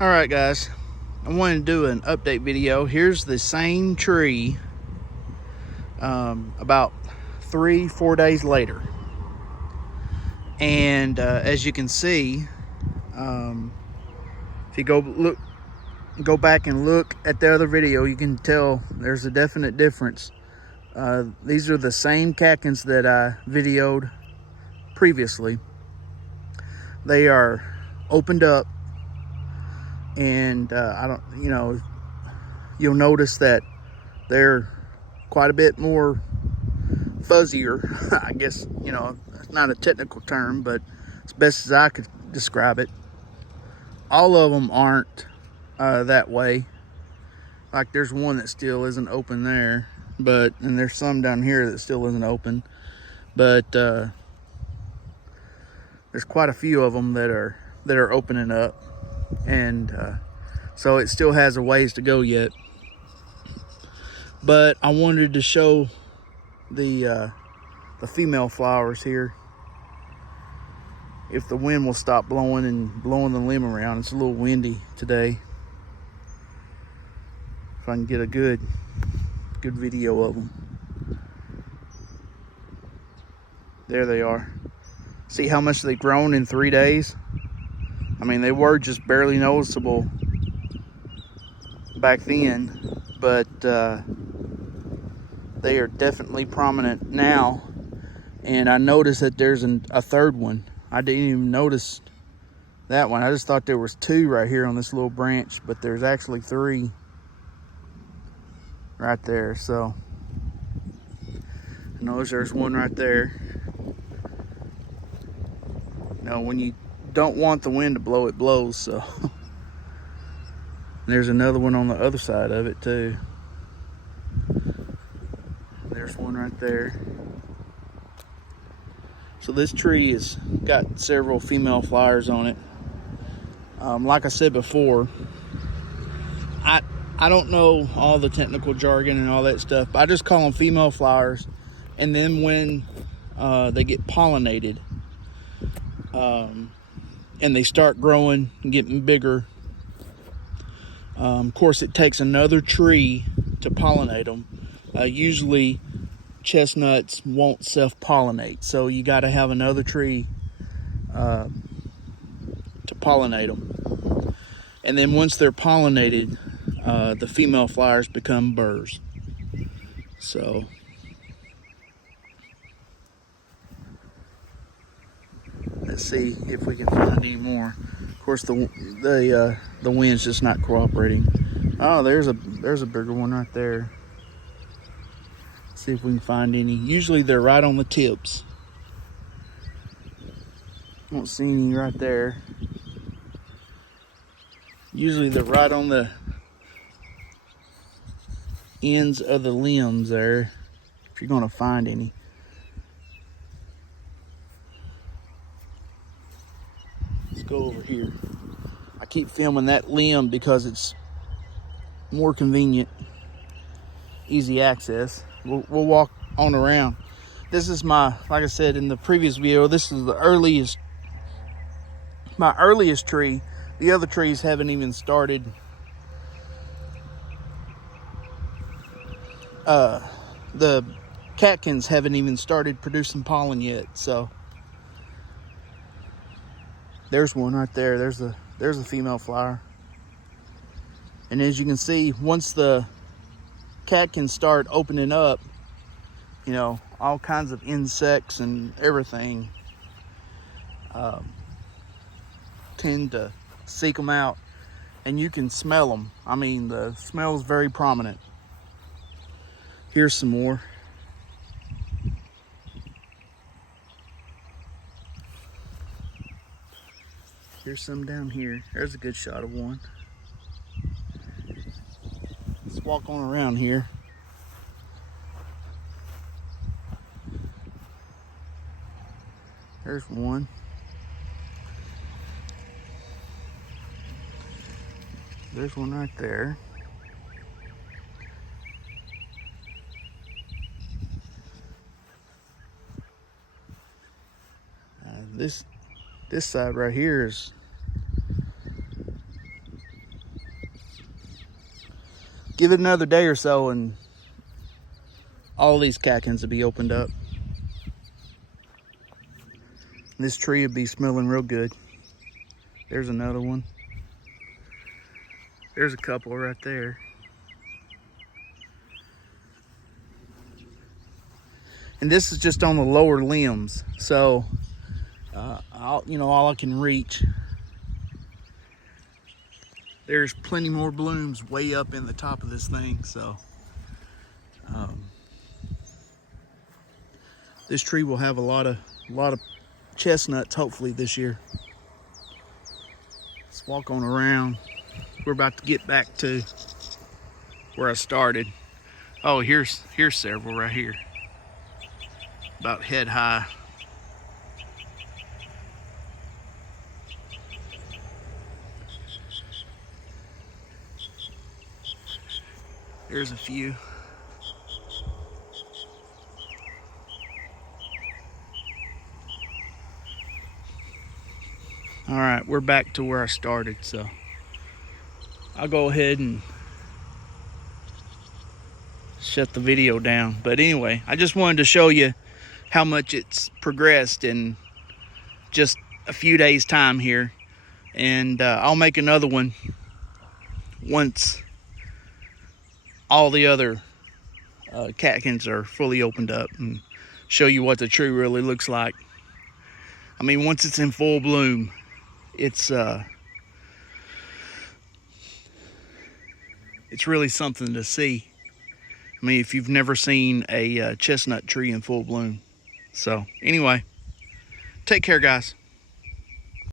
All right, guys, I wanted to do an update video. Here's the same tree about 3-4 days later, and as you can see, if you go back and look at the other video, you can tell there's a definite difference. These are the same catkins that I videoed previously. They are opened up, and you'll notice that they're quite a bit more fuzzier. I guess, it's not a technical term, but as best as I could describe it. All of them aren't that way. Like, there's one that still isn't open there, and there's some down here that still isn't open, but there's quite a few of them that are opening up, and so it still has a ways to go yet. But I wanted to show the female flowers here. If the wind will stop blowing and blowing the limb around. It's a little windy today. If I can get a good video of them. There they are. See how much they've grown in 3 days? I mean, they were just barely noticeable back then, but they are definitely prominent now. And I noticed that there's a third one. I didn't even notice that one. I just thought there was 2 right here on this little branch, but there's actually 3 right there. So I notice there's one right there. Now, when you don't want the wind to blow, it blows. So there's another one on the other side of it too. There's one right there. So this tree has got several female flowers on it. Like I said before, I don't know all the technical jargon and all that stuff, but I just call them female flowers. And then when they get pollinated, and they start growing and getting bigger, of course it takes another tree to pollinate them. Usually chestnuts won't self-pollinate, so you got to have another tree to pollinate them. And then once they're pollinated, the female flowers become burrs. So let's see if we can find any more. Of course, the wind's just not cooperating. Oh, there's a bigger one right there. See if we can find any. Usually they're right on the tips. Don't see any right there. Usually they're right on the ends of the limbs there, if you're going to find any. Let's go over here. I keep filming that limb because it's more convenient, easy access. We'll walk on around. This is like I said in the previous video, this is my earliest tree. The other trees haven't even started the catkins haven't even started producing pollen yet. So there's one right there. There's a female flower. And as you can see, once the catkins start opening up, all kinds of insects and everything tend to seek them out, and you can smell them. I mean, the smell is very prominent. Here's some more. Here's some down here. There's a good shot of one. Let's walk on around here. There's one. There's one right there. This side right here is Give it another day or so and all these catkins will be opened up. This tree would be smelling real good. There's another one. There's a couple right there. And this is just on the lower limbs, so all I can reach. There's plenty more blooms way up in the top of this thing, so this tree will have a lot of chestnuts hopefully this year. Let's walk on around. We're about to get back to where I started. Oh, here's several right here, about head high. There's a few. All right, we're back to where I started, so I'll go ahead and shut the video down. But anyway, I just wanted to show you how much it's progressed in just a few days time here. And I'll make another one once all the other catkins are fully opened up and show you what the tree really looks like. I mean, once it's in full bloom, it's really something to see. I mean, if you've never seen a chestnut tree in full bloom. So anyway, take care, guys.